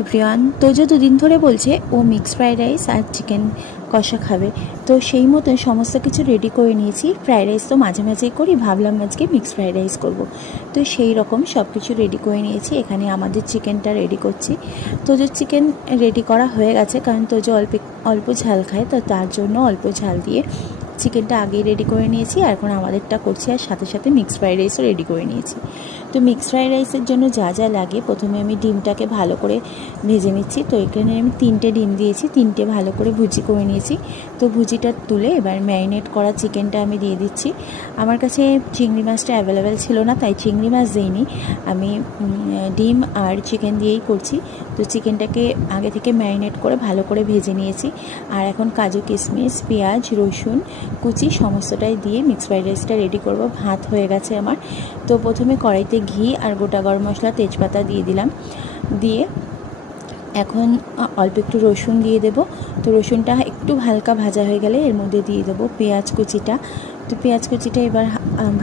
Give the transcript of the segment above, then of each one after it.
Everyone, Tojo দুদিন ধরে বলছে ও মিক্স ফ্রাইড রাইস আর চিকেন কষা খাবে। তো সেই মতো সমস্ত কিছু রেডি করে নিয়েছি। ফ্রাইড রাইস তো মাঝে মাঝেই করি, ভাবলাম আজকে মিক্স ফ্রাইড রাইস করব। তো সেই রকম সব কিছু রেডি করে নিয়েছি। এখানে আমাদের চিকেনটা রেডি করছি। তোজোর চিকেন রেডি করা হয়ে গেছে, কারণ তোজো অল্প ঝাল খায়, তো তার জন্য অল্প ঝাল দিয়ে চিকেনটা আগেই রেডি করে নিয়েছি। আর এখন আমাদেরটা করছি, আর সাথে সাথে মিক্স ফ্রাইড রাইসও রেডি করে নিয়েছি। তো মিক্স ফ্রাইড রাইসের জন্য যা যা লাগে, প্রথমে আমি ডিমটাকে ভালো করে ভেজে নিচ্ছি। তো এখানে আমি 3টে ডিম দিয়েছি, 3টে ভালো করে ভুজি করে নিয়েছি। তো ভুজিটা তুলে এবার ম্যারিনেট করা চিকেনটা আমি দিয়ে দিচ্ছি। আমার কাছে চিংড়ি মাছটা অ্যাভেলেবেল ছিল না, তাই চিংড়ি মাছ দিইনি, আমি ডিম আর চিকেন দিয়েই করছি। তো চিকেনটাকে আগে থেকে ম্যারিনেট করে ভালো করে ভেজে নিয়েছি। আর এখন কাজু কিশমিশ, পেঁয়াজ, রসুন কুচি সমস্তটাই দিয়ে মিক্স ফ্রাইড রাইসটা রেডি করব। ভাত হয়ে গেছে আমার। তো প্রথমে কড়াইতে ঘি আর গোটা গরম মশলা, তেজপাতা দিয়ে দিলাম। দিয়ে এখন অল্প একটু রসুন দিয়ে দেব। তো রসুনটা একটু হালকা ভাজা হয়ে গেলে এর মধ্যে দিয়ে দেবো পেঁয়াজ কুচিটা। তো পেঁয়াজ কুচিটা এবার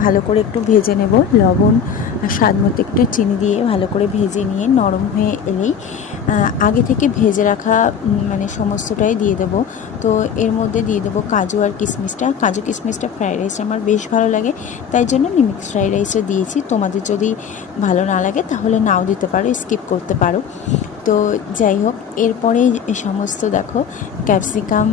ভালো করে একটু ভেজে নেব। লবণ আর স্বাদ মতো একটু চিনি দিয়ে ভালো করে ভেজে নিয়ে নরম হয়ে এলেই আগে থেকে ভেজে রাখা সমস্তটাই দিয়ে দেবো। তো এর মধ্যে দিয়ে দেবো কাজু আর কিশমিশটা। কাজু কিশমিশটা ফ্রাইড রাইস আমার বেশ ভালো লাগে, তাই জন্য আমি মিক্স ফ্রাইড রাইসও দিয়েছি। তোমাদের যদি ভালো না লাগে তাহলে নাও দিতে পারো, স্কিপ করতে পারো। তো যাই হোক, এরপরে সমস্ত দেখো ক্যাপসিকাম,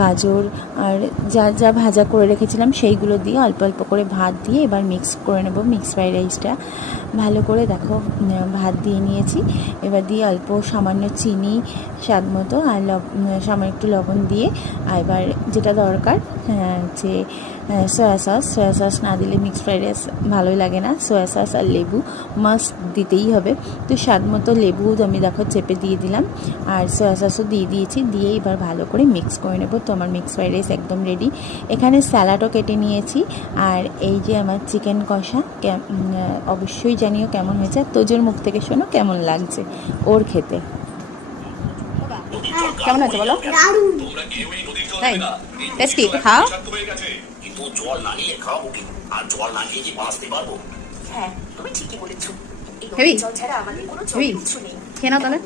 গাজর আর যা যা ভাজা করে রেখেছিলাম সেইগুলো দিয়ে অল্প অল্প করে ভাত দিয়ে এবার মিক্স করে নেব মিক্স ফ্রাইড রাইসটা। ভালো করে দেখো ভাত দিয়ে নিয়েছি। এবার দিয়ে অল্প সামান্য চিনি স্বাদ মতো আর সামান্য একটু লবণ দিয়ে, আর এবার যেটা দরকার যে সয়া সস না দিলে মিক্স ফ্রাইড রাইস ভালোই লাগে না। সয়া সস আর লেবু মাস্ট দিতেই হবে। তো স্বাদ মতো লেবু আমি দেখো চেপে দিয়ে দিলাম, আর সয়া সসও দিয়ে দিয়েছি। দিয়ে এবার ভালো করে মিক্স করে নেব। তো আমার মিক্স ফ্রাইড রাইস একদম রেডি। এখানে স্যালাডও কেটে নিয়েছি। আর এই যে আমার চিকেন কষা, অবশ্যই জানিও কেমন হয়েছে। তোজোর মুখ থেকে শোনো কেমন লাগছে ওর খেতে। কেমন হয়েছে বলো? তাই টেস্টি, একটু খাও। কিন্তু জল না নিয়ে খাওয়াবো কি? আর জল না খেয়ে কি বাঁচতে পারবো? হ্যাঁ, তুমি ঠিকই বলেছো। হেভি জল ছাড়া আমাদের কোনো হেভি কিছু নেই। খেয়ে নাও তাহলে।